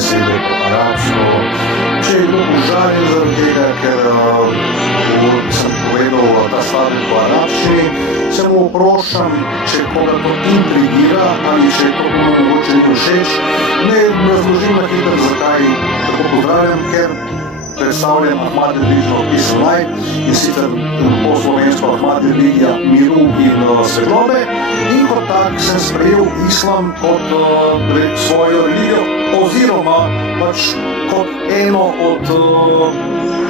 besede po arabsko. Če je kdo užaljen zaradi tega, ker sem povedal ta stavek po arabščini, se mu oproščam, če koga to intrigira ali če to mogoče ni všeč. Ne razložim na hitro, zakaj tako pozdravljam, ker predstavljam Ahmad religijo Islam in sicer po slovensko Ahmad religija miru in svetlobe, in kot tak sem sprejel islam kot svojo religijo oziroma pač kot eno od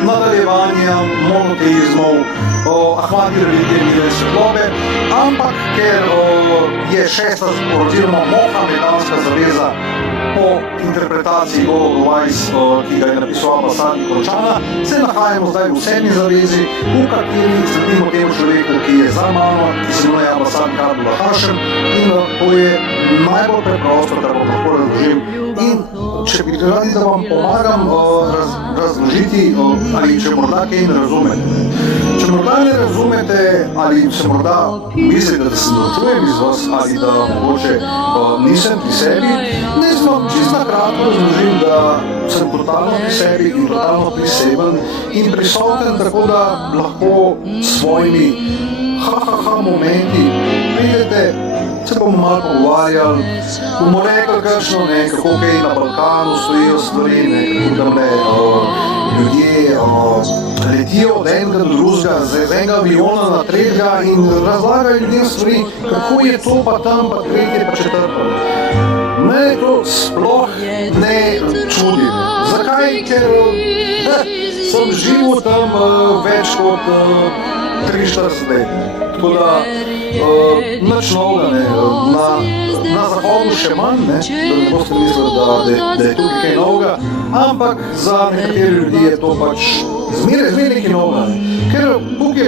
nadaljevanja monoteizmov Ahmadi religije miru in svetlobe, ampak ker je šesta oziroma mohamedanska zaveza po interpretaciji Golo Weiss, ki ga je napisal Abasadi končana, se nahajamo zdaj v sedmi zavezi, v kateri sledimo temu človeku, ki je za mano, ki se imenuje Abasadi Abdullah Hašem, in to je najbolj preprosto, kar bom lahko razložil. In če bi radi, da vam pomagam razložiti, ali če morda kaj ne razumete. Če morda ne razumete, ali se morda mislite, da se norčujem iz vas, ali da mogoče nisem pri sebi, ne znam čisto na kratko razložim, da sem totalno pri sebi in totalno priseben in prisoten, tako da lahko s svojimi momenti pridete, se bomo malo pogovarjali, bomo rekli kakšno, kako kaj na Balkanu stojijo stvari, kako tam ljudje letijo od enega do drugega, z enega aviona na tretjega in razlagajo ljudem stvari, kako je to pa tam, pa tretje, pa četrto. Mene to sploh ne čudi. Zakaj? Ker sem živel tam več kot 43 let. Tako da nič novega, na zahodu še manj, da ne boste mislili, da je tukaj kaj novega, ampak za nekateri ljudi je to pač zmeraj nekaj novega. Ker tukaj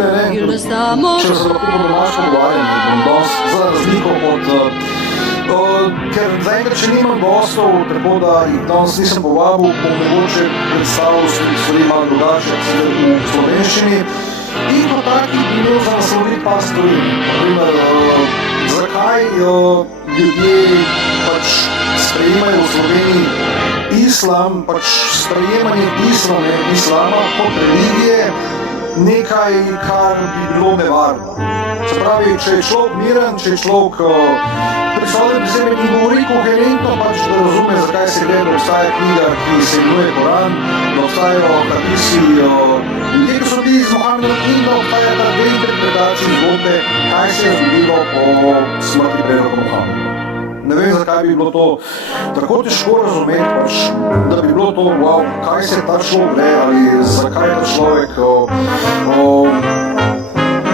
če se lahko po domačem pogovarjam, bom danes za razliko od ker zaenkrat še nimam gostov, tako da jih danes nisem povabil, bom mogoče predstavil stvari malo drugače v slovenščini. In kot taki bi imel za nasloviti par stvari. Naprimer, zakaj ljudje pač sprejemajo v Sloveniji islam, pač sprejemanje islama kot religije nekaj, kar bi bilo nevarno. Se pravi, če je človek miren, če je človek predstavljen pri sebi in govori koherentno, pač da razume, zakaj se gre, da obstaja knjiga, ki se imenuje Koran, da obstajajo hadisi ljudje, ki so bili z Mohamedom, in da obstaja ta dve interpretaciji zgodbe, kaj se je zgodilo po smrti proroka Mohameda. Ne vem, zakaj bi bilo to tako težko razumeti, pač, da bi bilo to, wow, kaj se ta človek gre, ali zakaj ta človek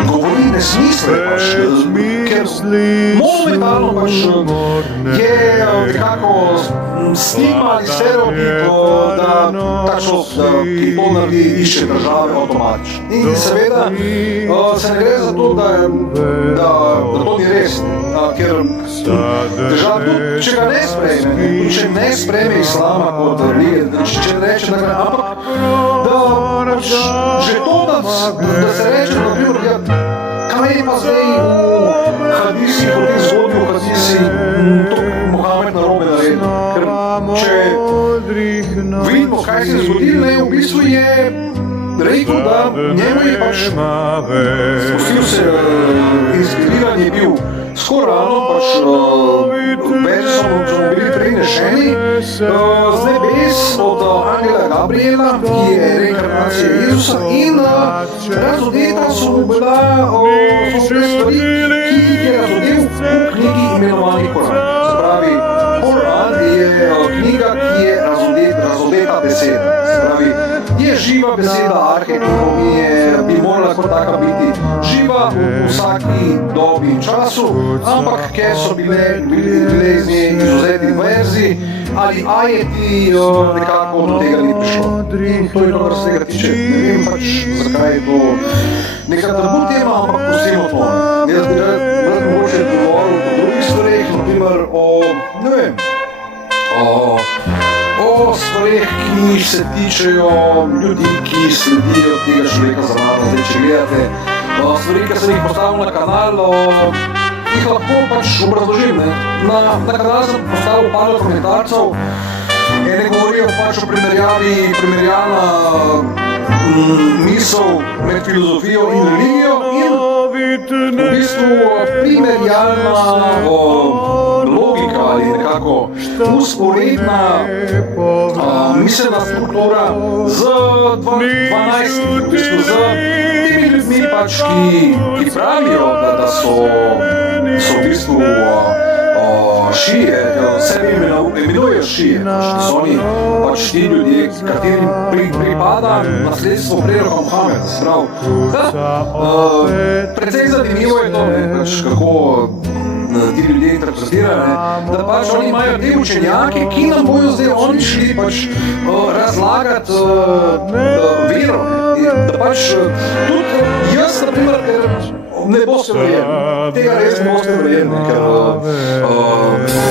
govori nesmisle, pač, ker momentalno pač je nekako stigma ali stereotip, da ta človek, ki to naredi, išče države avtomatično. In seveda se ne gre za to, da to ni res, ker država tudi, če ga ne sprejme, če ne sprejme islama kot religije, če reče, ampak da že to, da se reče, kaj je pa zdaj v hadisih, v tej zgodbi v hadisih, to Mohamed narobe naredil. Ker če vidimo, kaj se je zgodilo, v bistvu je rekel, da njemu je pač spustil se inspiriran je bil s Koranom, pač več so bili prinešeni z nebes od Angela Gabriela, ki je reinkarnacija Jezusa, in razodeta so mu bila stvari, ki jih je razodel v knjigi imenovani Koran. Se pravi, Koran je knjiga, ki je razodeta beseda. Se pravi, je živa beseda, arhetipom bi morala kot taka biti živa v vsaki dobi in času, ampak ker so bile iz nje izvzeti verzi ali ajeti, nekako do tega ni prišlo. In to je to, kar se tega tiče. Ne vem pač, zakaj je to neka tabu tema, ampak pustimo to. Jaz bi rad mogoče govoril o drugih stvareh, naprimer o stvareh, ki se tičejo ljudi, ki sledijo tega človeka za mano. Zdaj, če gledate stvari, ki sem jih postavil na kanal, jih lahko pač obrazložim. Na kanal sem postavil par komentarcev. Ene govorijo pač o primerjalna misel med filozofijo in religijo in v bistvu primerjalna logika ali nekako usporedna miselna struktura z 12, v bistvu z temi ljudmi pač, ki pravijo, da so v bistvu šije, sebe imenujejo šije, so oni pač ti ljudje, katerim pripada nasledstvo preroka Muhameda. Precej zanimivo je to, pač, kako ti ljudje interpretirajo, da pač oni imajo te učenjaki, ki nam bojo zdaj oni šli pač razlagati vero. Da pač tudi jaz, na primer, ne boste verjeli, tega res ne boste verjeli, ker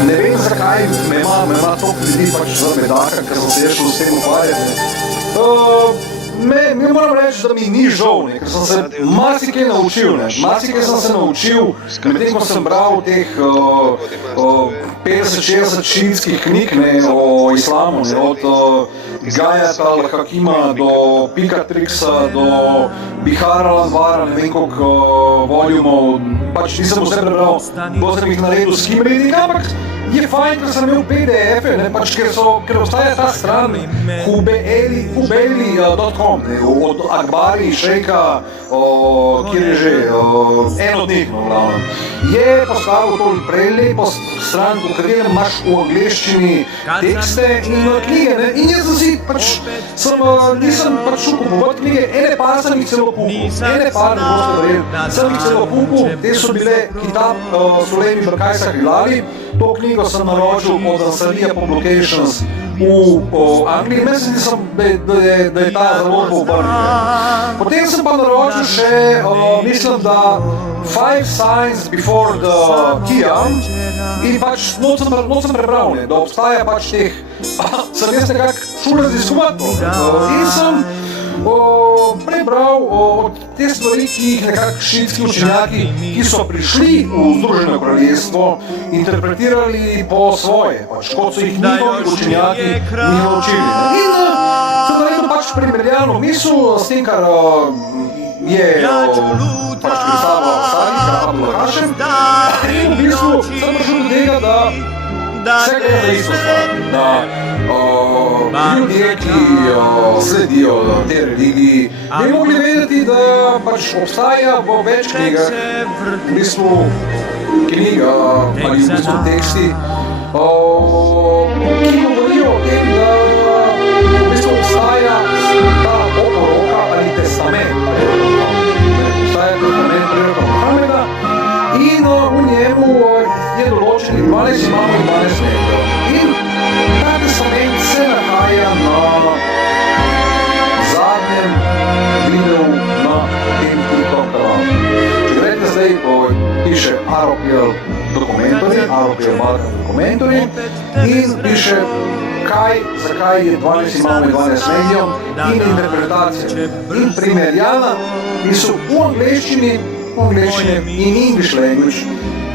ne vem zakaj me ima toliko ljudi pač za medaka, ker sem se šel s tem ukvarjati. Mi moram reči, da mi ni žal, ker sem se marsikaj naučil, marsikaj sem se naučil, medtem ko sem bral teh 50-60 šiitskih knjig o islamu, od Gajata al-Hakima do Pikatrixa, do Bihara al-Anvara, ne vem koliko voljumov, pač nisem vse prebral, bo sem jih naredil s kim redik, ampak je fajn, ker sem imel PDF-e, pač, ker obstaja ta stran hubeli.com, od Akbari, Šejka, kjer je že, en od njih, glavno. Je postavil to prej lepo stran, v katerem imaš v angleščini tekste in knjige, in jaz sem si pač, nisem pač šel kupovati knjige, ene par sem jih celo kupil, sem jih celo kupil, te so bile Kitab Sulejmi Berkajsa Hilali, to knjigo sem naročil od Ansarija Publications v Angliji, mislim, da je ta založba obrnjena. Potem sem pa naročil še, mislim, da 5 Signs Before the Qiyam in pač noč sem prebral, da obstaja pač teh, sem jaz nekak šul raziskovati in sem prebral od te stvari, ki jih nekak šiitski učenjaki, ki so prišli v Združeno kraljestvo, interpretirali po svoje, pač, kot so jih njihovi učenjaki naučili. In sem naredil pač primerjalno misel s tem, kar je pač predstavljal Sari, Abdul Hašem, in v bistvu sem prišel do tega, da vse gre za isto stvar, da ljudje, ki sledijo te religiji, bi mogli vedeti, da pač obstaja v več knjigah, v bistvu knjiga ali v bistvu teksti, ki govorijo o tem, da v bistvu obstaja ta oporoka ali testament, obstaja testament preroka Muhameda in v njemu je določenih 12 imamov in 12 medijev. In ta testament se nahaja na zadnjem videu na tem TikTok kanalu. Če greste zdaj, piše ROPL Dokumentarji in piše zakaj je 12 imamov in 12 medijev in interpretacija in primerjala niso v angleščini in English language.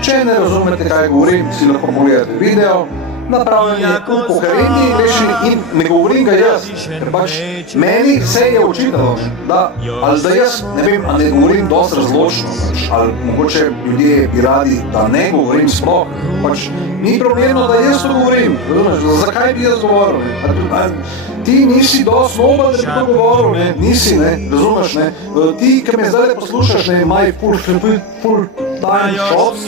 Če ne razumete, kaj govorim, si lahko pogledate video, napravljen je v koherentni angleščini in ne govorim ga jaz, ker pač meni se je očitalo, ali da jaz, ne vem, ne govorim dosti razločno, ali mogoče ljudje bi radi, da ne govorim sploh, pač ni problemno, da jaz to govorim, zakaj bi jaz govoril, ti nisi dosti noben, da bi to govoril, nisi, razumeš, ti, ki me zdaj poslušaš, my full time shots,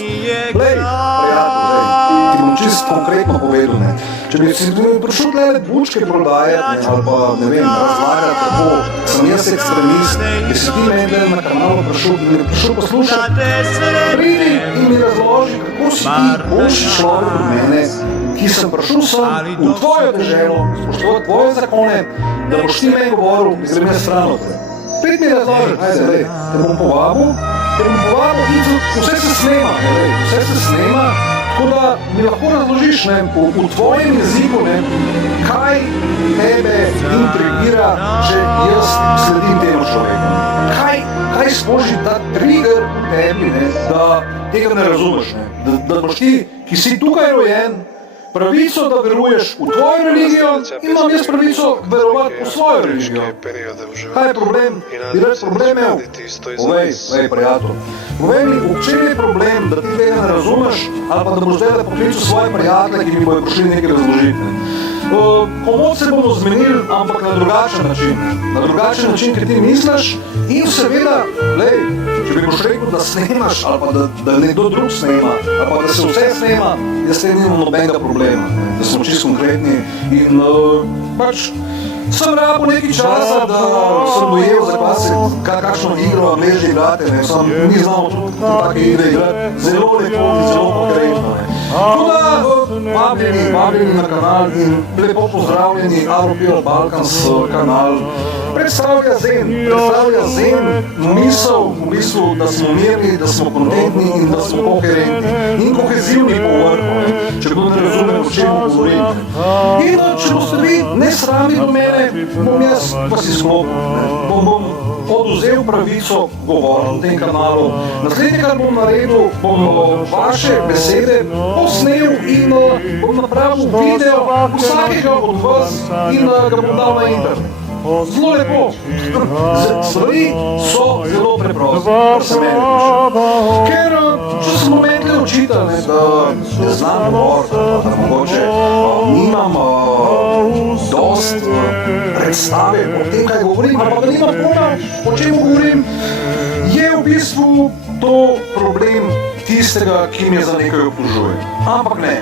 glej, prijatelj, ti bom čisto konkretno povedal, če bi si prišel tle bučke prodajati, ali pa, ne vem, razlagati, kako sem jaz ekstremist, bi si ti meni na kanalu prišel poslušati, pridi in mi razloži, kako si ti boljši človek od mene, ki sem prišel sem v tvojo deželo, spoštovati tvoje zakone, da boš ti meni govoril iz greme stran od tebe. Pet mi razloži, ajde, te bom povabil in vse se snema, tako da mi lahko razložiš v tvojem jeziku, kaj tebe intrigira, če jaz sledim temu človeku. Kaj sproži ta trigger v tebi, da tega ne razumeš, da boš ti, ki si tukaj rojen, pravico, da veruješ v tvojo religijo in imam jaz pravico verovati v svojo religijo. Kaj je problem? Bi rad problem imel? Povej, prijatelj. Povej mi, v čem je problem, da ti tega ne razumeš, ali pa da boš zdaj poklical svoje prijatelje, ki mi bojo prišli nekaj razložiti. Pomoč se bomo zmenili, ampak na drugačen način. Na drugačen način, ker ti misliš in seveda, če bi boš rekel, da snemaš, ali pa da nekdo drug snema, ali pa da se vse snema, jaz te nimam nobenega problema, da smo čisto konkretni in pač sem rabo nekaj časa, da sem dojel, zakaj se kakšno igro Angleži igrate, mi znamo tudi take igre igrati, zelo lepo in zelo konkretno. Vabljeni na kanal in lepo pozdravljeni Aropio Balkans kanal. Predstavlja zen, misel v bistvu, da smo mirni, da smo kontentni in da smo koherentni in kohezivni po vrhu, če kdo ne razume, o čem govorim. In če boste vi nesrami do mene, bom jaz vas izklopil, bom oduzel pravico govoriti na tem kanalu. Naslednje, kar bom naredil, bom vaše besede posnel in bom napravil video vsakega od vas in ga bom dal na internet. Zelo lepo. Stvari so zelo preproste, kar se meni piše. Ker če sem momentle očitali, da ne znam govoriti, da mogoče nimam dost predstave o tem, kaj govorim, ali pa da nimam pojma, o čem govorim, je v bistvu to problem tistega, ki me za nekaj obtožuje. Ampak ne,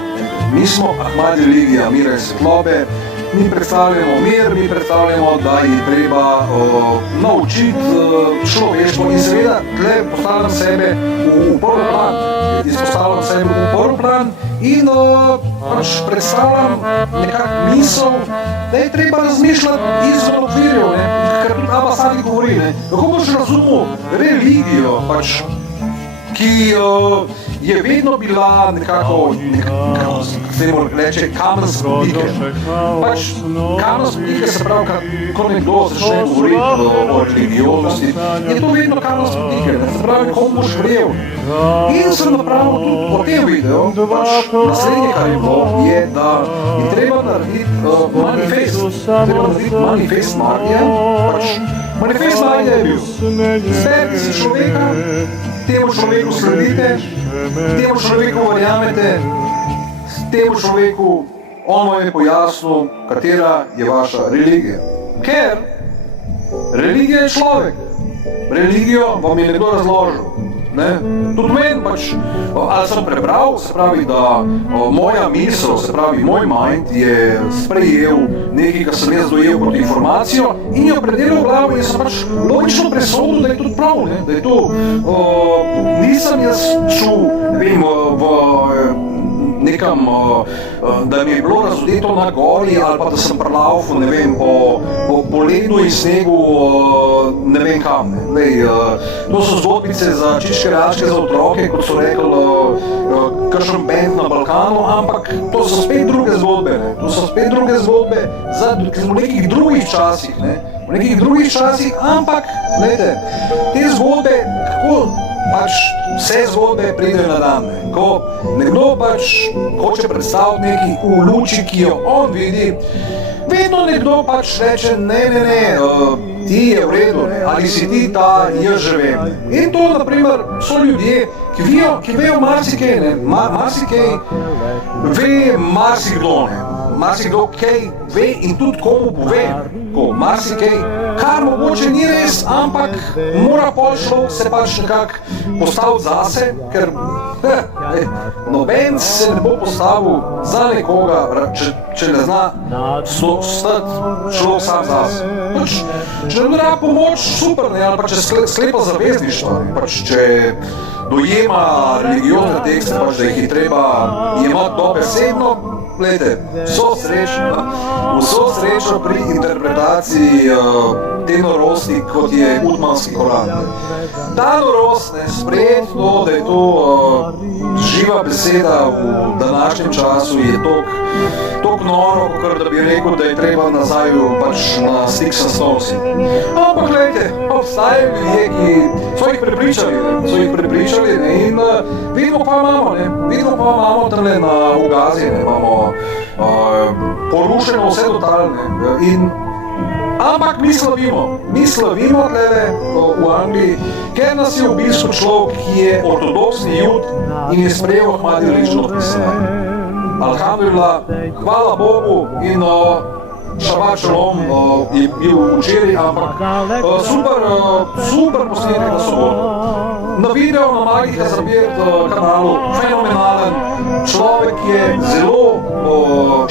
mi smo Ahmadi religija mira in svetlobe, mi predstavljamo mir, mi predstavljamo, da je treba naučiti človeštvo in seveda tle postavljam sebe v prvi plan. Izpostavljam sebe v prvi plan in pač predstavljam nekak misel, da je treba razmišljati izven okvirjev, ker tudi Abba Sadi govori, kako boš razumel religijo, pač, ki je vedno bila nekako se jim reče kamen spotike. Pač kamen spotike se pravi, ko nekdo začne govoriti o religioznosti, je to vedno kamen spotike, se pravi, nekomu boš verjel. In sem napravil tudi po tem videu, pač naslednje, kar je bilo, je, da je treba narediti manifest Marija, pač manifest Marija je bil, zberite si človeka, temu človeku sledite, temu človeku verjamete, temu človeku on vam je pojasnil, katera je vaša religija. Ker religija je človek, religijo vam je nekdo razložil. Tudi meni pač, ali sem prebral, se pravi, da moja misel, se pravi, moj mind je sprejel nekaj, kar sem jaz dojel kot informacijo in jo predelal v glavo in sem pač logično presodil, da je tudi prav, da je to, nisem jaz šel, ne vem, v nekam, da mi je bilo razdeto na gori ali pa da sem prelaufal, ne vem, po ledu in snegu, ne vem kam. To so zgodbice za čičke račke za otroke, kot so rekli, kakšen band na Balkanu, ampak to so spet druge zgodbe, ki smo v nekih drugih časih, ampak, gledajte, te zgodbe, kako pač vse zgodbe pridejo na dan, ko nekdo pač hoče predstaviti nekaj v luči, ki jo on vidi, vedno nekdo pač reče, ne, ti je v redu, ali si ti ta, jaz že vem. In to, naprimer, so ljudje, ki vejo marsikaj, marsikaj ve marsikdo, marsikdo kaj ve in tudi komu pove, marsikaj, kar mogoče ni res, ampak mora pol človek se pač nekako postaviti zase, ker noben se ne bo postavil za nekoga, če ne zna stati človek sam zase. Če ne da pomoč, super, ali pa če sklepa zavezništvo, če dojema religiozne tekste, da jih je treba jemati dobesedno, gledajte, vso srečo pri interpretaciji te norosti, kot je Utmanski Koran. Ta norost, sprejeti to, da je to živa beseda v današnjem času, je toliko noro, kot da bi rekel, da je treba nazaj pač na stik sa stolci. Ampak gledajte, obstajajo ljudje, ki so jih prepričali in vedno vidimo, pa imamo, ne? Vidimo, pa imamo tamle v Gazi, ne? Imamo porušeno vse totalne. Ampak mi slavimo tlele v Angliji, ker nas je v bistvu človek, ki je ortodoksni jud in je sprejel Ahmadija lično pisanje. Alhamdulillah, hvala Bogu in šabat šalom je bil včeraj, ampak super posnetek na soboto. Na video na Magih Hazarbiet kanalu, fenomenalen, človek je zelo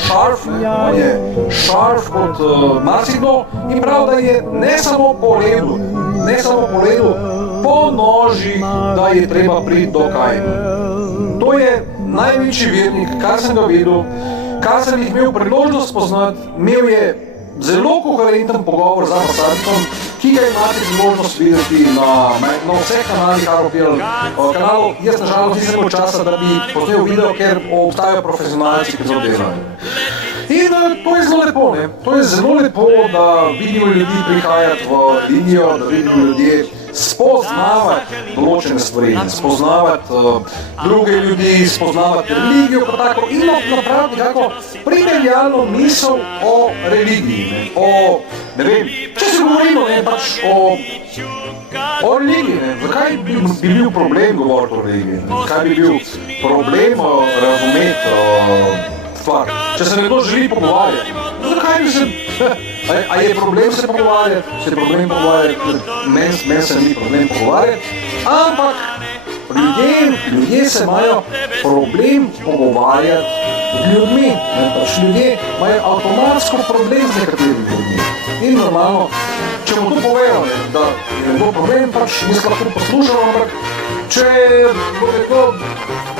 šarf, on je šarf kot marsikdo in prav, da je ne samo po ledu, po noži, da je treba priti do kaj. To je največji vernik, kar sem ga videl, kar sem jih imel priložnost spoznati, imel je zelo koherenten pogovor z Ahmadom, ki ga imate priložnost videti na vseh kanalih Aropel kanalov. Jaz nažalost nisem imel časa, da bi posnel video, ker obstajajo profesionalci, ki zelo delajo. In to je zelo lepo, ne? To je zelo lepo, da vidimo ljudi prihajati v linijo, da vidimo ljudje spoznavati določene stvari, spoznavati druge ljudi, spoznavati religijo kot tako in napraviti nekako primerjalno misel o religiji, ne vem, če se govorimo, ne, pač o religiji, ne, zakaj bi bil problem govoriti o religiji, zakaj bi bil problem razumeti stvar, če se nekdo želi pogovarjati, zakaj bi se, a je problem se pogovarjati, meni se ni problem pogovarjati, ampak ljudje se imajo problem pogovarjati z ljudmi, pač ljudje imajo avtomatsko problem z nekaterimi ljudmi. In normalno, če mu to povejo, da je nekdo problem, pač mi se lahko poslušamo, ampak če bo nekdo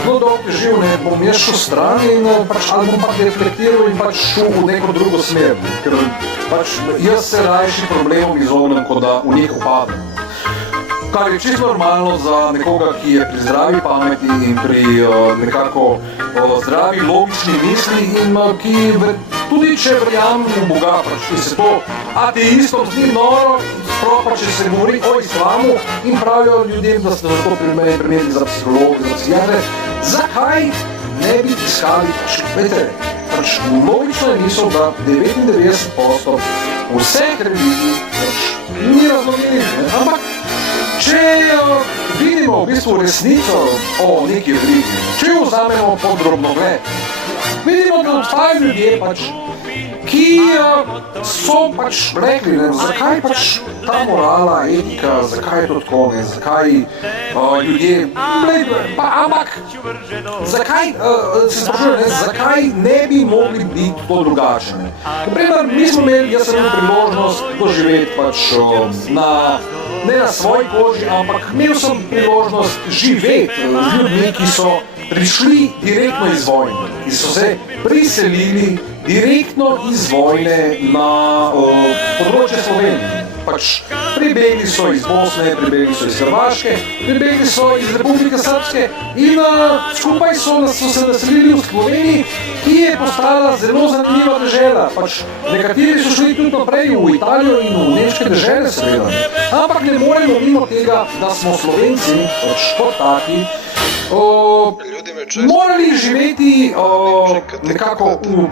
zelo dolgo živ, ne, bom jaz šel stran in ali bom pač reflektiral in pač šel v neko drugo smer, ker pač jaz se rajši problemom izognem, kot da v njih upadem. Kar je čisto normalno za nekoga, ki je pri zdravi pameti in pri nekako zdravi logični misli in ki tudi če verjamem v Boga, pač ki se to ateistom zdi noro, sploh pa če se govori o islamu in pravijo ljudem, da so to primerni za psihologi, za psihijatre, zakaj ne bi iskali, pač logično je misel, da 99% vseh religij ni raznomernih, ampak če vidimo v bistvu resnico o neki religiji, če jo vzamemo pod drobnogled, vidimo, da obstajajo ljudje, ki so rekli, zakaj ta morala, etika, zakaj je to tako, zakaj ljudje, ampak zakaj, se sprašujem, zakaj ne bi mogli biti to drugače. Naprimer, mi smo imeli, jaz sem imel priložnost doživeti ne na svoji koži, ampak imel sem priložnost živeti z ljudmi, ki so prišli direktno iz vojne, ki so se priselili direktno iz vojne na področje Slovenije. Pribegli so iz Bosne, pribegli so iz Hrvaške, pribegli so iz Republike Srpske in skupaj so se naselili v Sloveniji, ki je postala zelo zanimiva dežela. Nekateri so šli tudi naprej v Italijo in v nemške dežele, seveda. Ampak ne moremo mimo tega, da smo Slovenci, kot taki, morali živeti nekako v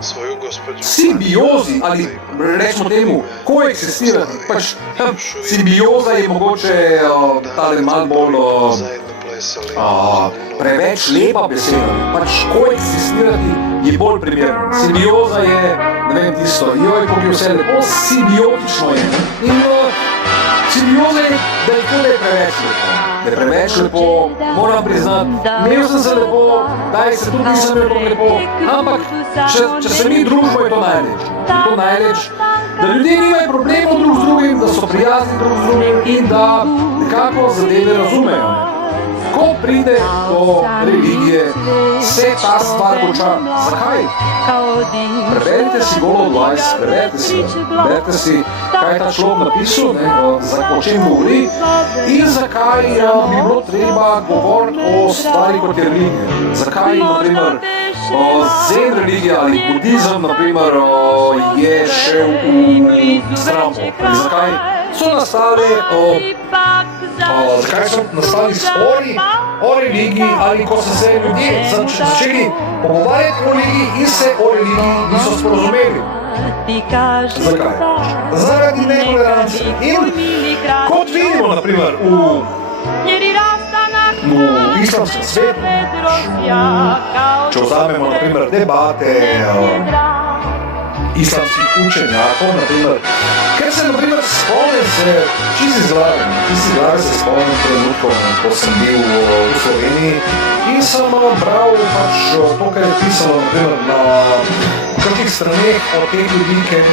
simbiozi ali rečemo temu koeksistirati. Simbioza je mogoče tale malo bolj preveč lepa beseda, koeksistirati je bolj primerno. Simbioza je, ne vem tisto, kako je vse lepo, simbiotično je. In simbioza je, da je preveč lepo. Da je preveč lepo, moram priznati, imel sem se lepo, daj se tudi nisem lepo, ampak če se mi družimo, je to najlepše. Je to najlepše, da ljudje nimajo problemov drug z drugim, da so prijazni drug z drugim in da nekako zadeve razumejo. Ko pride do religije, se ta stvar konča. Zakaj? Preberite si Golov 20, preberite si, kaj je ta človek napisal, o čem govori in zakaj bi bilo treba govoriti o stvari kot je religija. Zakaj, naprimer, zen religija ali budizem, naprimer, je šel v strambo. Zakaj so nastali spori o religiji ali ko so se ljudje začeli pogovarjati o religiji in se o religiji niso sporazumeli. Zakaj? Zaradi netolerance. In kot vidimo, naprimer, v islamskem svetu, če vzamemo naprimer debate islamskih učenjakov, naprimer, ker se naprimer spomnim se, čisto izglave se spomnim trenutkom, ko sem bil v Sloveniji in sem bral pač to, kar je pisalo naprimer na kakšnih straneh od teh ljudi, ker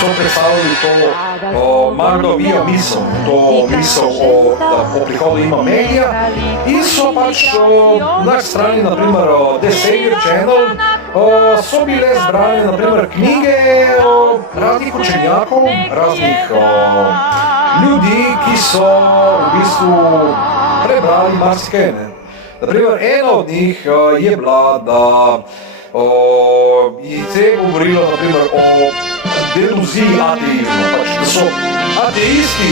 so predstavljali to Magdovijo misel, to misel o prihodu Ima Medija in so pač na strani, naprimer, The Savior Channel, so bile zbrane, naprimer, knjige raznih učenjakov, raznih ljudi, ki so v bistvu prebrali marsikaj. Naprimer, ena od njih je bila, da se je govorilo, naprimer, o deluziji ateizma, pač, da so ateisti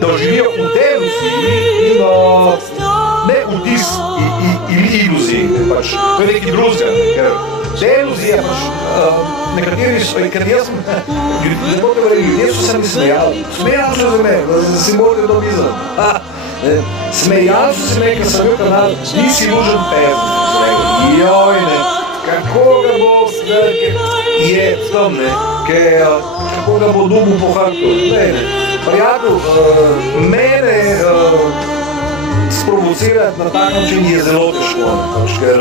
da živijo v deluziji in ne v iluziji, pač, to je nekaj drugega, ker deluzija pač, nekateri so, ker jaz sem, ljudje so se mi smejali so se me, si morate to bizati. Smejali so se me, ker sem bil kanal, nisi lužen pes. Joj, ne, kako ga bo zdaj, je tam, ne, kako ga bo dobil po hrbtu. Ne, prijatelj, mene sprovocirati na tak način je zelo težko, ker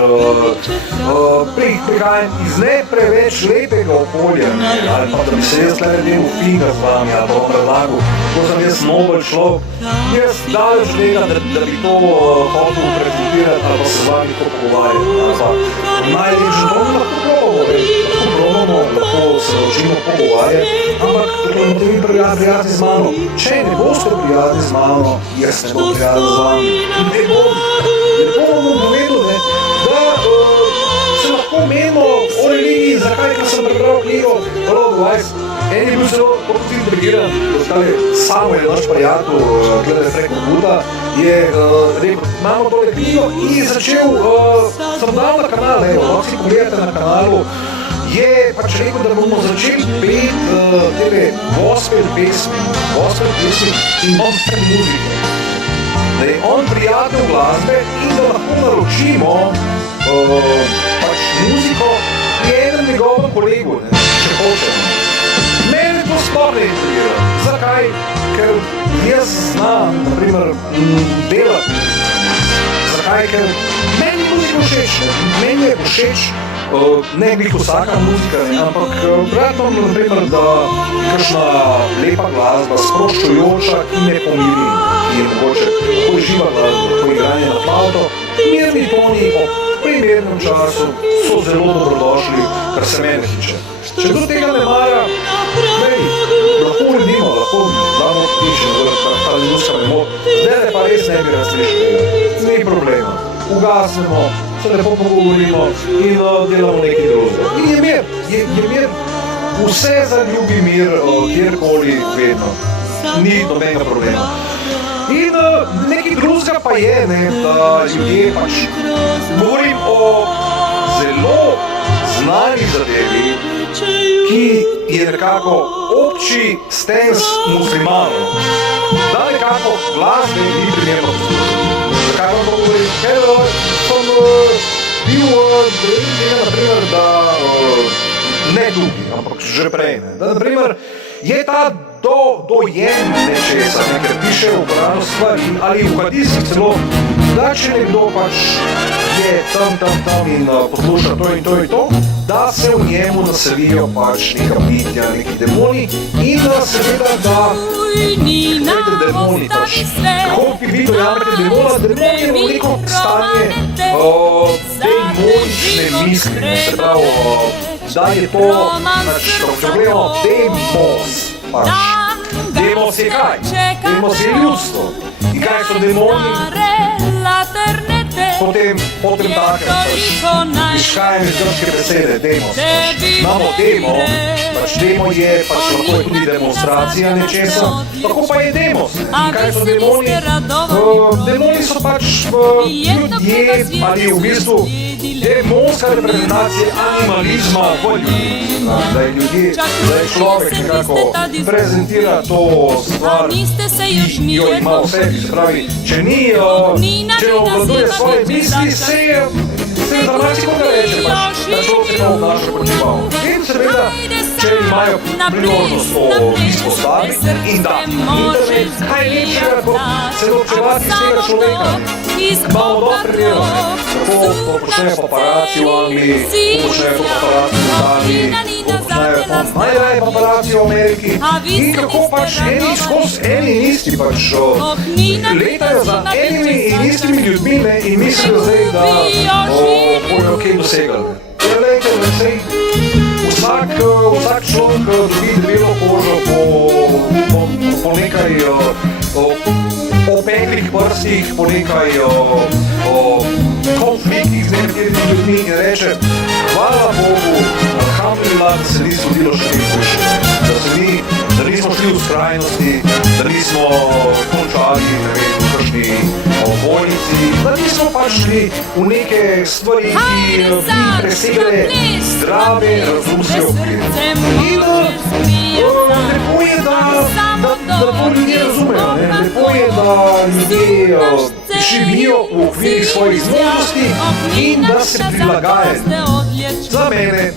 prihajam iz ne preveč lepega okolja, ali pa da bi se jaz tukaj delal finger z vami, ali pa vam predlagal, ko sem jaz nobel človek, jaz daleč tega, da bi to hotel prezentirati, ali pa se z vami to pogovarjati. Najlepše to lahko probamo, lahko se naučimo pogovarjati, ampak tako imate vi prijazni z mano. Če ne boste prijazni z mano, jaz ne bom prijazen z vami. Ne bom povedal, da se lahko menimo o religiji, zakaj, ker sem prebral knjigo Roald Weiss. En je bil zelo intrigiran, samo je naš prijatelj, glede preko Buda, je rekel, imamo tole knjigo in je začel, sem dal na kanal, lahko si pogledate na kanalu, je pač rekel, da bomo začeli peti tebe gospel pesmi in gospel muzike. Da je on prijatelj glasbe in da lahko naročimo pač muziko enem njegovem kolegu, če hočemo. Mene to sploh ne intrigira. Zakaj? Ker jaz znam, naprimer, delati. Zakaj? Ker meni muzika všeč. Meni je všeč, ne glih vsaka muzika, ampak vratno mi, naprimer, da kakšna lepa glasba, sproščujoča, ki me pomiri, ki je mogoče, lahko je živa glasba, lahko je igranje na flauto, mirni toni ob primernem času so zelo dobrodošli, kar se mene tiče. Če do tega ne mara, lahko uredimo, lahko damo pišem, ta ljuska ne mod, zdaj pa res ne bi razlišali, ni problema. Ugasnemo, se lepo pogovorimo in delamo nekaj drugega. In je mir, vse zaljubi mir, kjerkoli, vedno, ni nobenega problema. In nekaj drugega pa je, da ljudje pač, govorim o zelo znani zadevi, ki je nekako obči stens muslimanov, da nekako glasbe ni primerno poslušati. Zakaj vam to govorim? Ker sem bil tega, naprimer, da ne tukaj, ampak že prej. Da, naprimer, je ta dojem nečesa, ker piše v Koranu stvari ali v hadisih celo, da če nekdo pač je tam in posluša to in to, da se v njemu naselijo pač neka bitja, neki demoni in seveda, da demoni pač, kako bi vi dojamete demona, demon je veliko stanje demonične misli, se pravi, da je to, pač, kako če gledamo, demos, pač, demos je kaj? Demos je ljudstvo. In kaj so demoni? potem takem izhajam iz grške besede demos. Imamo demo, demo je lahko je tudi demonstracija nečesa, lahko pa je demos. In kaj so demoni? Demoni so ljudje ali v bistvu demonska reprezentacija animalizma v ljudi. Da je ljudje, da je človek nekako prezentira to stvar, ki jo ima v sebi. Se pravi, če obvladuje svoje misli, se za marsikoga reče, da človek se ne obnaša kot žival. In seveda, če imajo priložnost to izpostaviti in da internet, kaj lepšega kot se norčevati iz tega človeka. Imamo dva primera, kako počnejo paparaci v Angliji, kako počnejo paparaci v Italiji, kako počnejo najraje paparaci v Ameriki in kako eni in isti letajo za enimi in istimi ljudmi in mislijo zdaj, da bojo kaj dosegali. Vsak človek dobi debelo kožo po nekaj opeklih prstih, po nekaj konfliktih z nekaterimi ljudmi in reče, hvala Bogu, alhamdulillah, da se ni zgodilo še nekaj hujše, da nismo šli v skrajnosti, da nismo končali v kakšni bolnici, da nismo šli v neke stvari, ki bi presegale zdrave, razumske okvire. In lepo je, da to ljudje razumejo, lepo je, da ljudje živijo v okvirih svojih zmožnosti in da se prilagajajo. Za mene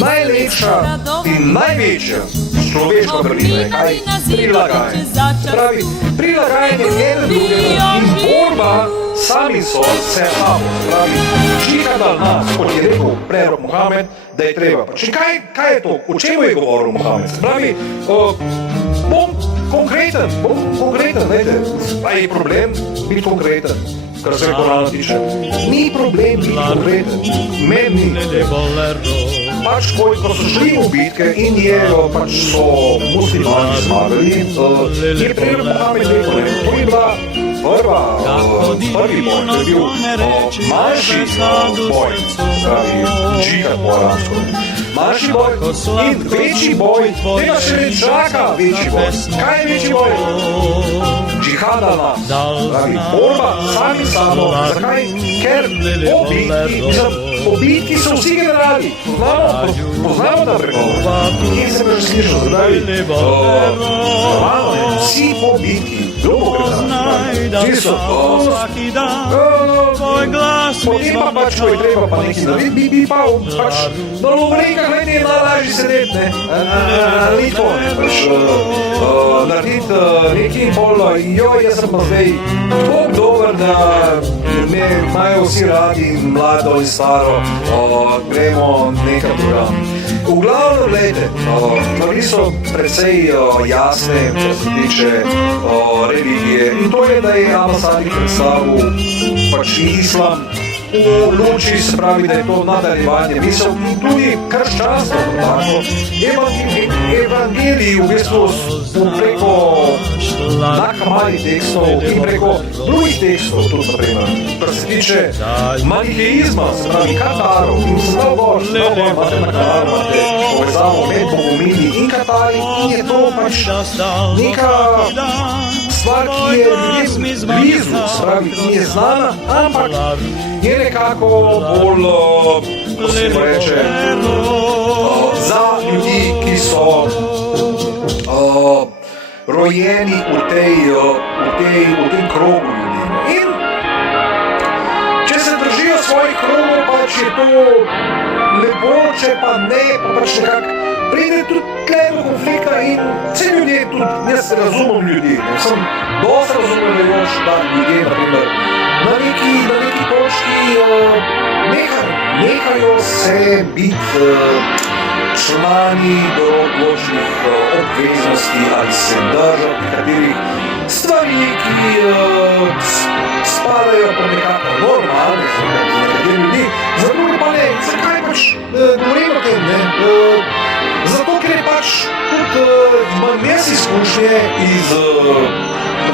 najlepša in največja človeška vrlina je kaj? Prilagajanje. Pravi, prilagajanje ene drugega in borba sami so se habo. Pravi, džihad al nas, kot je rekel prerok Mohamed, da je treba. Kaj je to? O čemu je govoril Mohamed? Pravi, bom konkreten, vete, pa je problem biti konkreten, kar se Korana tiče. Ni problem biti konkreten, meni ni. Ko so šli v bitke in so muslimani zmagali, je prerok Mohamed rekel, to je bila prvi boj, to je bil manjši boj, pravi džihad po arabsko. Manjši boj in večji boj, tega se ne čaka večji boj. Kaj je večji boj? Džihad al nas, pravi borba sami sabo. Zakaj? Ker po bitki so vsi generali. Poznamo ta pregovor. Kje sem že slišal, pravi, vsi po bitki. Vsi so, potem pa ko je treba pa nekaj narediti, bi pa na lovorikah je najlažje sedeti, ne? Ni to, narediti nekaj in pol, jaz sem pa zdaj tako dober, da me imajo vsi radi, mlado in staro, gremo nekaj program. V glavnem, gledajte, stvari so precej jasne, kar se tiče religije. In to je, da je Al-Asadi predstavil islam v luči, se pravi, da je to nadaljevanje misel in tudi krščanstvo tako. Evangeliji v bistvu preko nakamalih tekstov in preko drugih tekstov, tudi naprimer, kar se tiče maniheizma, se pravi Katarov in znova imate na kanalu, imate povezavo med Bogomili in Katari in je to neka stvar, ki je ljudem blizu, se pravi, ki je znana, ampak je nekako bolj, ko se jim reče, za ljudi, ki so rojeni v tem krogu ljudi. In če se držijo svojih krogov, je to lepo, če pa ne, nekako pride tudi tle do konflikta in vse ljudje, tudi jaz razumem ljudi, sem dosti razumevajoč, da ljudje, naprimer, na neki točki nehajo se biti člani določenih obveznosti ali se držati nekaterih stvari, ki spadajo po nekako normalne za nekatere ljudi, za druge pa ne. Zakaj govorim o tem, ne? Zato, ker je tudi imam jaz izkušnje iz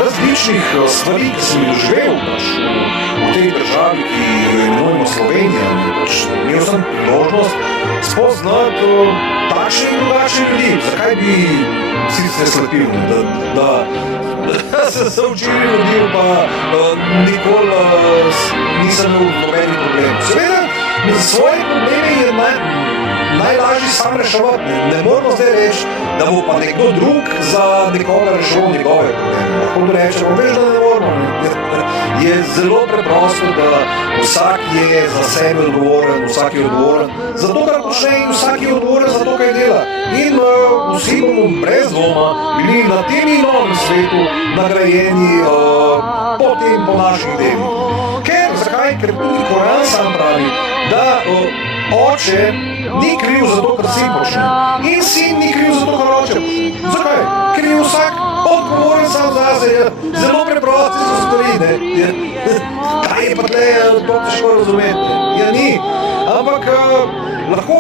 različnih različnih stvari, ki sem jih doživel v tej državi, ki jo imenujemo Slovenija. Imel sem priložnost spoznati takšne in drugačne ljudi. Zakaj bi si se slepil, da se učili ljudi, pa nikoli nisem imel nobenih problemov. Seveda, svoje probleme je najlažje sam reševati. Ne moramo zdaj reči, da bo pa nekdo drug za nekoga reševal njegove probleme. Lahko rečemo, veš, da ne moramo. Je zelo preprosto, da vsak je za sebe odgovoren, vsak je odgovoren za to, kar počne, in vsak je odgovoren za to, kaj dela. In vsi bomo brez dvoma bili na tem in novem svetu nagrajeni po naših delih. Zakaj? Ker tudi Koran sam pravi, da oče ni kriv za to, kar sin počne. In sin ni kriv za to, kar oče počne. Zakaj? Ker je vsak odgovoren sam zase. Zelo preprosti so stvari, ne? Kaj je pa tle, to težko razumeti? Ja, ni. Ampak lahko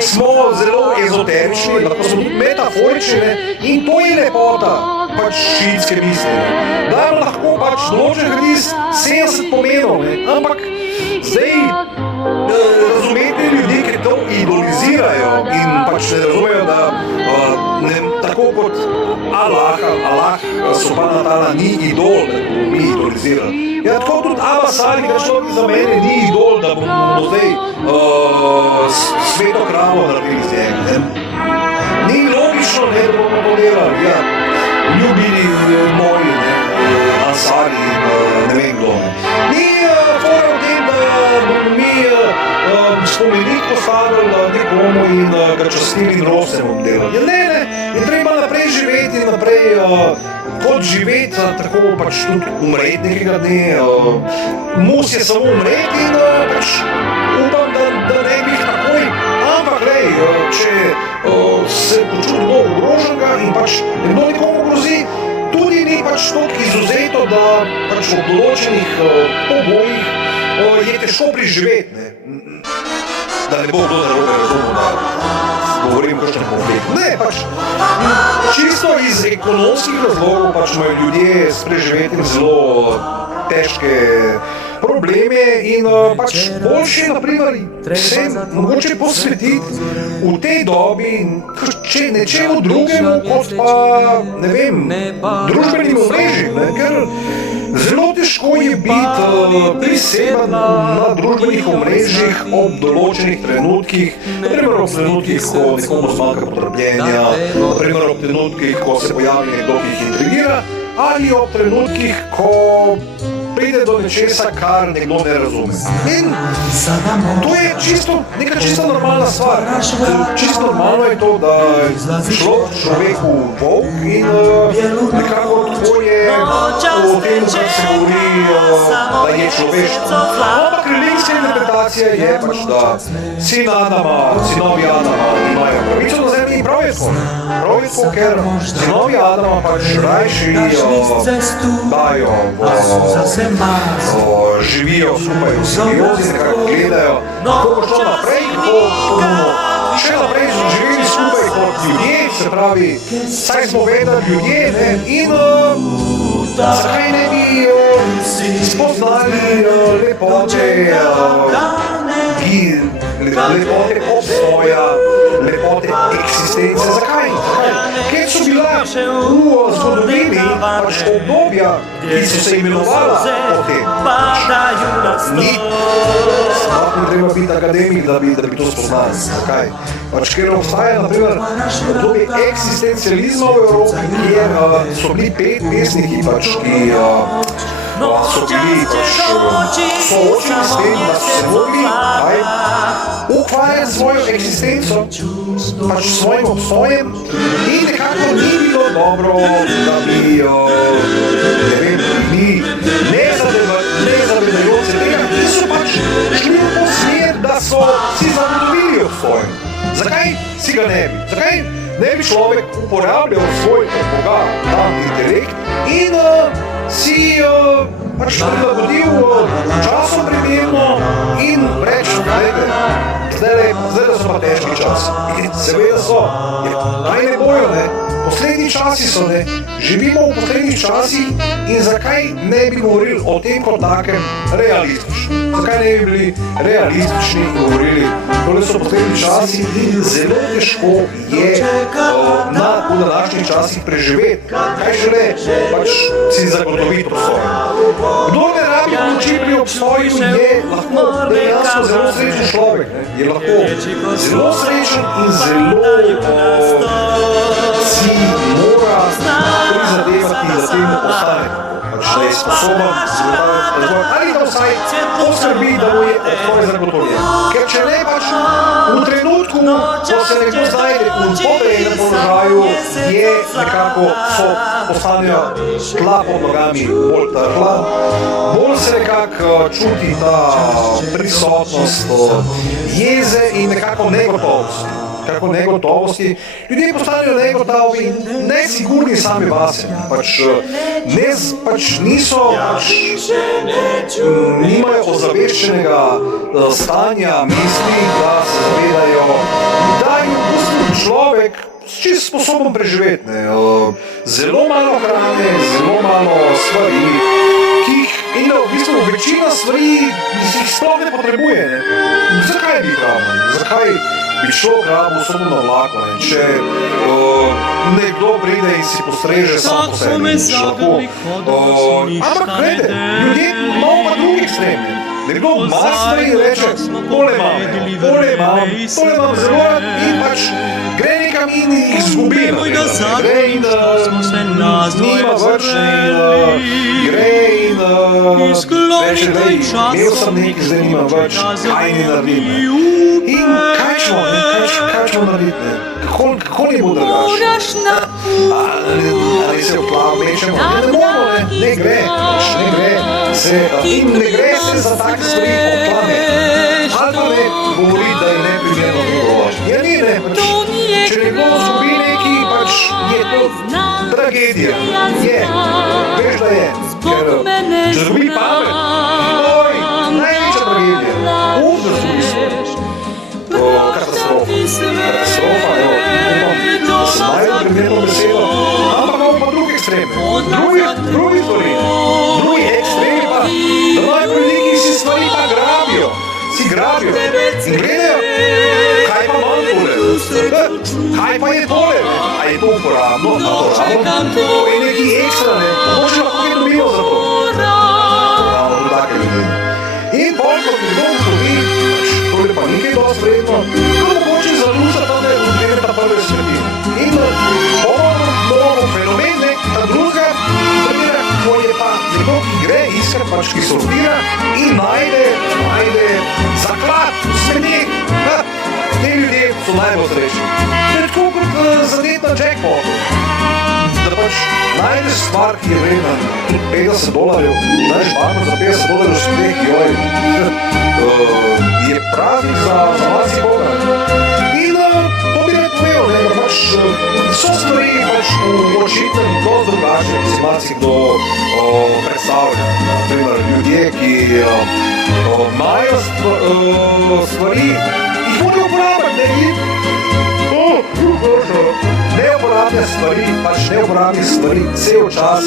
smo zelo ezoterični, lahko smo tudi metaforični, ne? In to je lepota pač šiitske misli. Da lahko pač določen hrist 70 pomenov, ne? Ampak zdaj razumeti ljudi, ki to idolizirajo in pač ne razumejo, da tako kot Allah subhanahu wa ta'ala ni idol, da bomo mi idolizirali. Ja, tako tudi Abbas Ali, da človek za mene ni idol, da bomo zdaj sveto kravo naredili z njega. Ni logično, ne, da bomo to delali. Ja, ljubili moji, Ansari, ne vem kdo. Ni fora v tem, da bomo mi spomenik postavili nekomu in ga častili in rose bomo delali. Ja, ne, je treba naprej živeti, naprej kot živeti, tako pač tudi umreti nekega dne. Mus je samo umreti in pač upam, da ne bi jih takoj. Ampak, če se počuti bolj ogroženega in pač nekdo nekomu grozi, tudi ni pač toliko izuzeto, da pač v določenih pogojih je težko preživeti. Da ne bo kdo narobe razumel, da govorim kakšnem konfliktu. Ne, pač čisto iz ekonomskih razlogov pač imajo ljudje s preživetjem zelo težke probleme in pač boljše, naprimer, se mogoče posvetiti v tej dobi nečemu drugemu, kot pa, ne vem, družbenim omrežjem, ker zelo težko je biti priseben na družbenih omrežjih ob določenih trenutkih, naprimer ob trenutkih, ko nekomu zmanjka potrpljenja, naprimer ob trenutkih, ko se pojavi nekdo, ki jih intrigira, ali ob trenutkih, ko pride do nečesa, kar nekdo ne razume. In to je neka čisto normalna stvar. Čisto normalno je to, da človeku volk in nekako tako je o tem, kar se govori, da je človeštvo. Ampak religijska interpretacija je pač, da sinovi Adama imajo pravico na zemlji in prav je tako. Prav je tako, ker sinovi Adama pač rajši dajo živijo skupaj v simbiozi, nekako gledajo, kako bo šlo naprej, kako bomo še naprej živeli skupaj kot ljudje, se pravi, saj smo vedeli ljudje, ne, in zakaj ne bi spoznali lepote obstoja, lepote eksistence. Zakaj? Kjer so bila v zgodovini pač obdobja, ki so se imenovala po tem. Ni treba biti akademik, da bi to spoznali. Zakaj? Pač ker obstaja, naprimer, obdobje eksistencializma v Evropi, kjer so bili pesniki, pač, ki so bili soočeni s tem, da so se mogli ukvarjati svojo eksistenco, pač svojim obstojem, in nekako ni bilo dobro, da bi nezavedajoče tega, ki so pač šli v to smer, da so si zagotovili obstojem. Zakaj si ga ne bi? Zakaj ne bi človek uporabljal svoj Boga, dan intelekt in si pač prilagodil časom primerno in reči, zdaj so pa težki čas. In seveda so, naj ne bojo, ne. poslednji časi so, ne, živimo v poslednjih časih in zakaj ne bi govorili o tem kot takem realistično? Zakaj ne bi bili realistični in govorili, tole so poslednji časi in zelo težko je v današnjih časih preživeti, kaj šele pač si zagotoviti obstoj. Kdo ne rabi pomoči pri obstoju, je lahko dejansko zelo srečen človek, ne? Je lahko zelo srečen in zelo si mora prizadevati, da temu ostane. Pač da je sposoben zagotavljati razvoj ali da vsaj poskrbi, da mu je obstoj zagotovljen. Ker če ne pač v trenutku, ko se nekdo znajde v podrejenem položaju, je nekako postanejo tla pod nogami bolj trhla, bolj se nekako čuti ta prisotnost jeze in nekako negotovosti. Ljudje postanejo negotovi in nesigurni sami vase. Nimajo ozaveščenega stanja misli, da se zavedajo, da je v bistvu človek čisto sposoben preživeti. Zelo malo hrane, zelo malo stvari, ki jih in v bistvu večina stvari jih sploh ne potrebuje. Ne? Zakaj bi rabil? Zakaj bi človek rabil samo na vlaku? Če nekdo pride in si postreže sam po sebi, ampak glede, ljudje imamo pa drugi ekstremi. Nekdo ima stvari in reče, tole imam zelo in pač gre nekam in jih izgubi. Gre in nima več gre in reče, imel sem nekaj, zdaj nimam več, kaj ne naredim. In kaj ćemo narediti? Kako ne bo drugače? Ali se vplečemo? Ne gre se za take stvari odklane. Ali pa ne govori, da je neprimerno govoriti. Ja ni ne, če nekdo zgubi neki, pač je to tragedija. Je, veš da je. Ker če zgubi pamet, največja tragedija. Da zgubi svoj. Katastrofa, da se najbolj primerno besedo, ampak imamo pa drugi ekstremi, drugi stvari, drugi ekstremi pa, da imajo ljudi, ki si stvari pa grabijo in gledajo, kaj pa manj tole, kaj pa je tole, a je to uporabno, to je neki ekstra, mogoče lahko je dobijo za to. Take ljudi. In bolj kot nekdo ugotovi, tole pa nekaj dosti vredno, mogoče zaluča tam, da je odglede ta prve smrti. In bomo fenomen, ta druga, ko je pa nekdo, ki gre iskati, pač ki sortira in najde zaklad v smetnjih. Te ljudje so najbolj srečni. To je tako kot zadet na jackpotu. Da pač najdeš stvar, ki je vredna $50, najdeš banko za $50 smeh, joj, je praznik za marsikoga. In to bi ne povedal, da pač so stvari pač v ročitnem dosti drugačne, ki si marsikdo predstavlja. Naprimer, ljudje, ki imajo stvari, jih morajo uporabljati, neuporabne stvari, pač neuporabne stvari, cel čas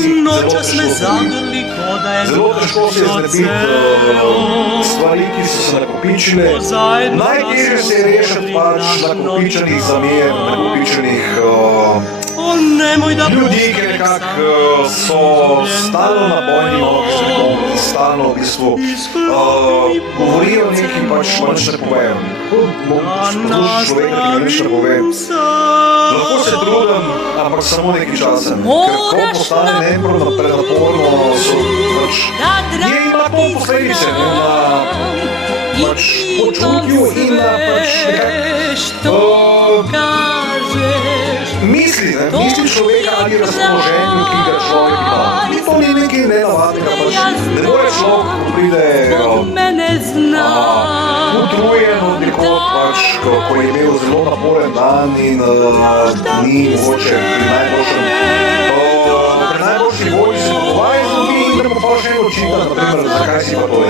zelo težko se je znebiti stvari, ki so se nakopičile. Najtežje se je rešiti pač nakopičenih zamer, nakopičenih ljudi, ki nekako so stalno na bojni nogi, stalno v bistvu govorijo nekaj, pač nič ne povejo. Poslušaš človeka, ki nič ne pove. Lahko se trudim, ampak samo nekaj časa. Ker ko postane neprvo prenaporno, ima to posledice na počutju in na misli človeka ali razpoloženju, ki ga človek ima. In to ni nekaj nenavadnega, ne more človek, ko pride utrujen od nekod, ko je imel zelo naporen dan in ni mogoče pri najboljši volji se pogovarjati z ljudmi in da mu pa še eno očita, naprimer, zakaj si pa to ne.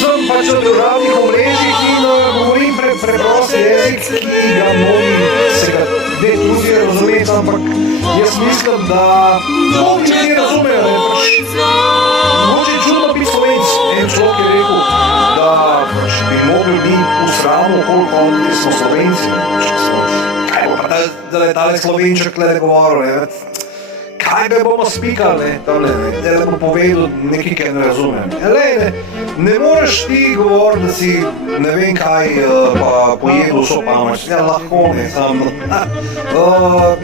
Sem pač na državnih omrežjih in govorim pred preprost jezik, ki ga mnogi se ga ne trudijo razumeti, ampak jaz mislim, da mnogi ne razumejo. Mogoče je čudno biti Slovenc. En človek je rekel, da bi mogli biti v sramu, koliko smo Slovenci. Kaj bo pa da je tale Slovenček le govoril, kaj ga bomo spikali, da bo povedal nekaj, kaj ne razumem. Ne moreš ti govoriti, da si ne vem kaj pa pojedel vso pamet. Ja, lahko ne, samo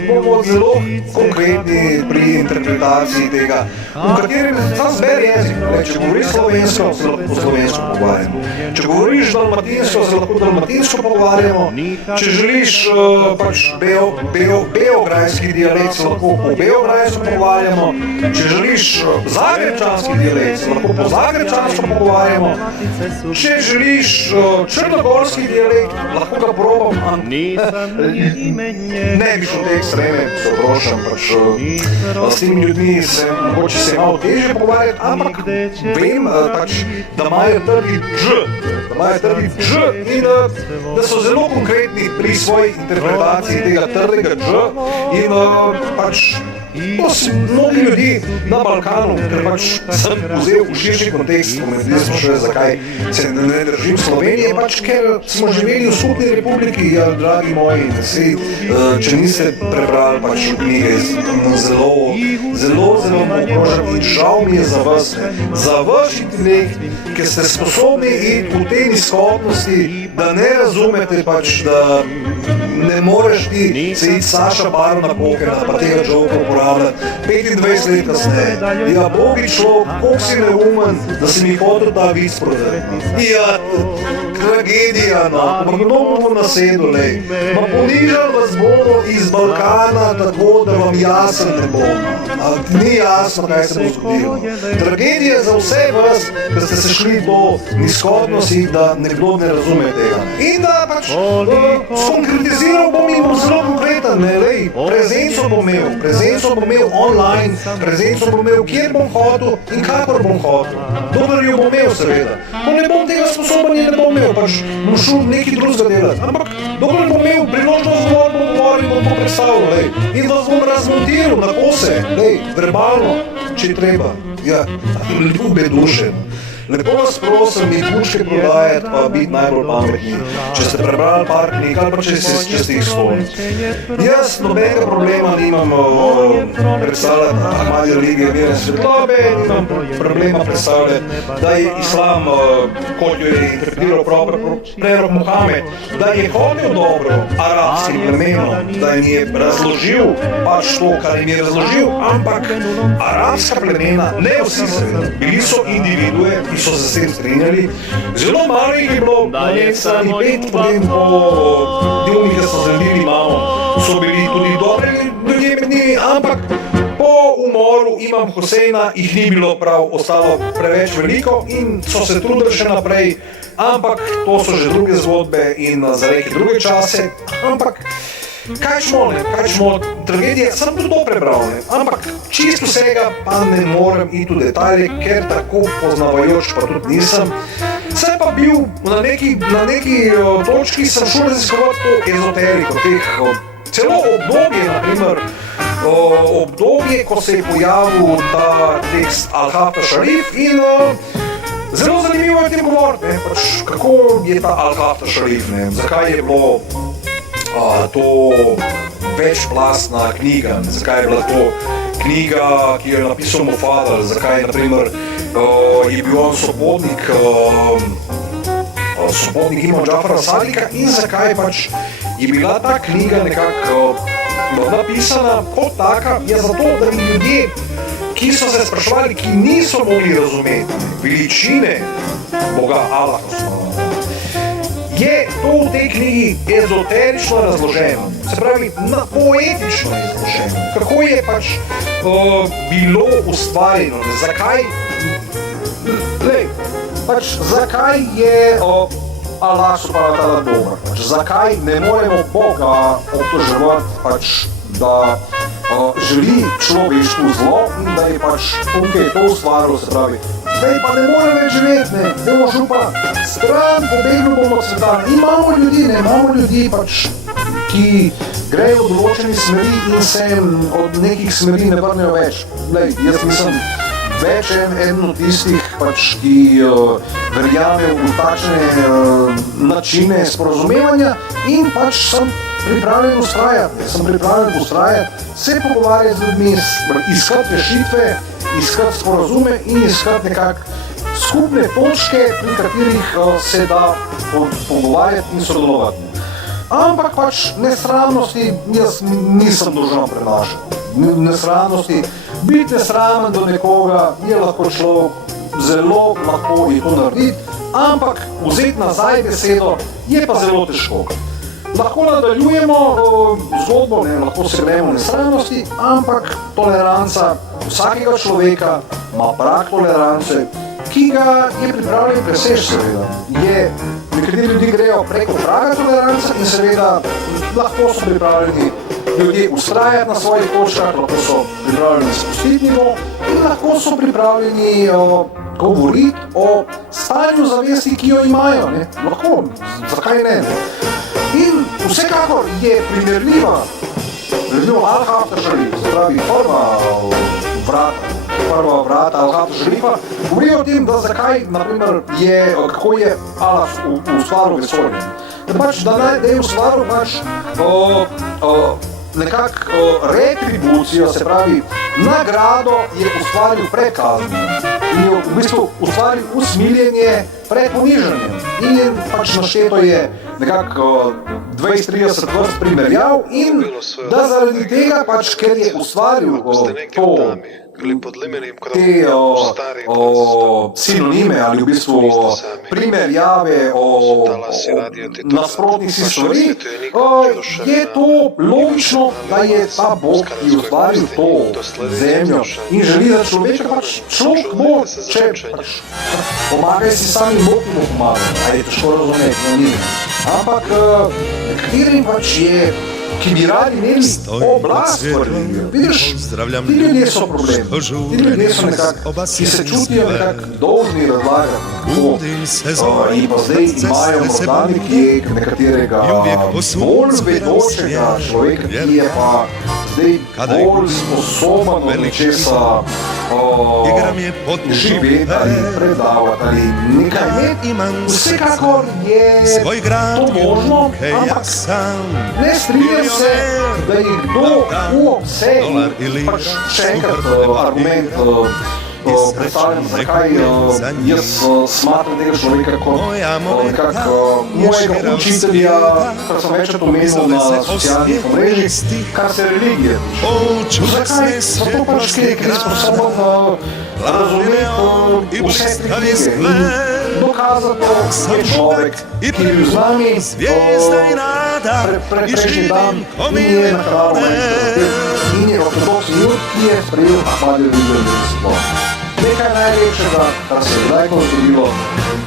bomo zelo konkretni pri interpretaciji tega, v katerem sam zberi jezik. Če govoriš slovensko, se lahko po slovensko pogovarjamo. Če govoriš dalmatinsko, se lahko dalmatinsko pogovarjamo. Če želiš pač beograjski dialekt, se lahko po beograjsko pogovarjamo. Če želiš zagrebčanski dialekt, se lahko po zagrebčansko pogovarjamo. Če želiš črnogorski dialekt, lahko ga probam. Ne bi šel te ekstreme, se oprošam, s temi ljudmi se mogoče malo težje pogovarjati, ampak vem, da imajo trdi dž in da so zelo konkretni pri svoji interpretaciji tega trdega dž in to si mnogi ljudi na Balkanu, ker sem vzel v širši kontekst, pomenili smo še zakaj se ne držim Slovenije, ker smo živeli v skupni republiki, ja, dragi moji, če niste prebrali knjige, zelo mogoče in žal mi je za vas intelekt, ker ste sposobni iti v tej nizkotnosti, da ne razumete da ne moreš ti se iti Saša Baron na poker, pa tega joke uporabljati 25 let kasneje. Ja, bogi človek, koliko si neumen, da si mi hotel ta vic prodati. Ja, tragedija, ampak kdo bomo nasedel, lej. Ponižali vas bomo iz Balkana tako, da vam jasen ne bo. Ni jasno, kaj se bo zgodilo. Tragedija za vse vas, da ste se šli do nizkotnosti, da nekdo ne razume tega. In da skonkretiziral bom in bom zelo konkreten, lej. Prezenco bom imel online, prezenco bom imel, kjer bom hotel in kakor bom hotel. Dokler jo bom imel, seveda. Ko ne bom tega sposoben, ne bom imel, bom šel nekaj drugega delati. Ampak dokler bom imel priložnost govoriti, bom to predstavil, in vas bom razmontiral na kose, verbalno, če treba. Ja, ljube duše. Lepo vas prosim, mi puške prodajati, pa biti najbolj pametni. Če ste prebrali par knjig, ali pa če ste jih spomnili. Jaz nobenega problema nimam predstavljati Ahmadija religije vere svetlobe, nimam problema predstavljati, da je islam, kot jo je interpretiral prerok Mohamed, da je hotel dobro arabskim plemenom, da jim je razložil to, kar jim je razložil, ampak arabska plemena, ne vsi seveda, bili so individue, ki so se s tem strinjali. Zelo malo jih je bilo, ali 5, potem po delnih, da so zredili malo, so bili tudi dobri ljudje med njimi, ampak po umoru Imam Huseina jih ni bilo prav ostalo preveč veliko in so se trudili še naprej, ampak to so že druge zgodbe in za neke druge čase, ampak kaj šmo, tragedije, sem tudi to prebral, ampak čisto vsega pa ne morem iti v detalje, ker tako poznavajoč pa tudi nisem. Sem pa bil na neki točki, sem šel raziskovati to ezoteriko, celo obdobje, naprimer, obdobje, ko se je pojavil ta tekst Al-Hafta Šarif in zelo zanimivo je tem govoriti, kako je ta Al-Hafta Šarif, zakaj je bilo to večplastna knjiga, zakaj je bila to knjiga, ki jo je napisal Mufadal, zakaj naprimer je bil on sopotnik Imam Džafara Sadika in zakaj je bila ta knjiga nekako napisana kot taka, je zato, da bi ljudje, ki so se spraševali, ki niso mogli razumeti veličine Boga Allaha, je to v tej knjigi ezoterično razloženo, se pravi poetično razloženo, kako je bilo ustvarjeno, zakaj je Allah subhanahu wa ta'ala dober, zakaj ne moremo Boga obtoževati, da želi človeštvu zlo in da je to ustvarilo, se pravi, zdaj pa ne more več živeti, ne, zdaj bomo šli pa stran, pobegli bomo od sveta. Imamo ljudi pač, ki grejo v določeni smeri in se od nekih smeri ne vrnejo več. Lej, jaz nisem več eden od tistih, pač, ki verjame v takšne načine sporazumevanja in pač sem pripravljen ustrajati, se pogovarjati z ljudmi, iskati rešitve, iskati sporazume in iskati nekako skupne točke, pri katerih se da pogovarjati in sodelovati. Ampak pač nesramnosti jaz nisem dolžan prenašati. Nesramnosti, biti nesramen do nekoga je lahko človek, zelo lahko je to narediti, ampak vzeti nazaj besedo je pa zelo težko. Lahko nadaljujemo zgodbo, lahko se gremo nesramnosti, ampak toleranca vsakega človeka ima prag tolerance, ki ga je pripravljen preseči, seveda. Nekateri ljudi grejo preko praga tolerance in seveda lahko so pripravljeni ljudje ustrajati na svojih točkah, lahko so pripravljeni spustiti nivo in lahko so pripravljeni govoriti o stanju zavesti, ki jo imajo. Lahko, zakaj ne? In vsekakor je primerljiva Al-Haftar-Šarif, se pravi prva vrata Al-Haftar-Šarifa, govori o tem, da zakaj, naprimer, kako je Allah ustvaril vesolje. Da je ustvaril nekako retribucijo, se pravi, nagrado je ustvaril pred kaznijo in je v bistvu ustvaril usmiljenje pred ponižanjem. In pač našteto je nekako 20-30 vrst primerjav in da zaradi tega pač, ker je ustvaril te sinonime ali v bistvu primerjave o nasprotnih si stvari, je to logično, da je ta Bog, ki je ustvaril to zemljo in želi, da človeka pač človek bo, če pač pomagaj si sami Bog in bo pomagal, a je težko razumeti, ampak nekaterim pač je, ki bi radi imeli oblast, vidiš, ti ljudje so problem, ti ljudje so nekako, ki se čutijo nekako dolžni razlagati, in pa zdaj imajo morda nekje nekaterega bolj vedočega človeka, ki je pa zdaj bolj sposoben od nečesa živeti ali predavati ali nekaj. Vsekakor je to možno, ampak ne strinjam se, da je kdo v obsegu, pač še enkrat argument predstavljam, zakaj jaz smatram tega človeka kot nekako mojega učitelja, kar sem večkrat omenil na socialnih omrežjih, kar se religije tiče. Zakaj? Zato pač, ker je sposoben razumeti vse tri knjige in dokazati, da je človek, ki je bil z nami prejšnji dan in je na kraju in je ortodoksni jud, ki je sprejel Ahmadija Viželjestvo. Nekaj najlepšega, kar se je kdajkoli zgodilo,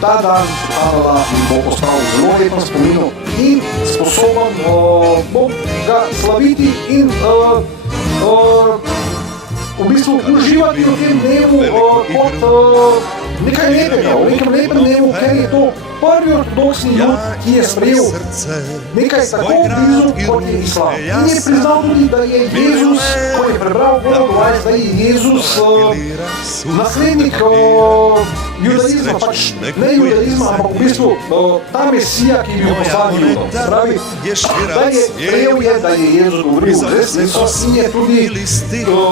ta dan pripadala in bo ostal zelo lepem spominu in sposoben bo ga slaviti in v bistvu uživati v tem dnevu kot nekaj lepega, v nekem lepem dnevu, ker je to prvi ortodoksni jud, ki je sprejel nekaj tako blizu, kot je islam. In je priznal tudi, da je Jezus, ko je prebral Golgotha, da je Jezus naslednik judaizma, pač ne judaizma, ampak v bistvu ta mesija, ki je bil poslan judom. Pravi, da je Jezus govoril resnico in je tudi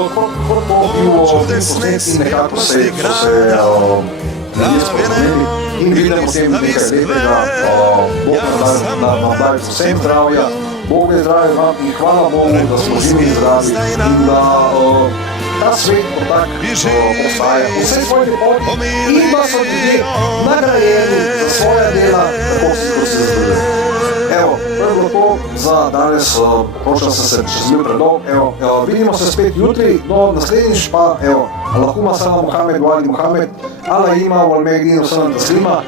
kot to bil posnet in nekako se ljudje sporazumeli in vidimo v tem nekaj lepega. Bog nam daj vsem zdravja, Bog je zdravje vam in hvala Bogu, da smo živi in zdravi in da ta svet kot tak ostaja vse svoje poti in da so ljudje nagrajeni za svoja dela, kako se združuje. Evo, to je bilo to za danes, prošel sem se čez mil predolg, vidimo se spet jutri, do naslednjič pa, Allahumma salam Muhammed wa ali Muhammed, Allah ima wal megdinu salam taslima.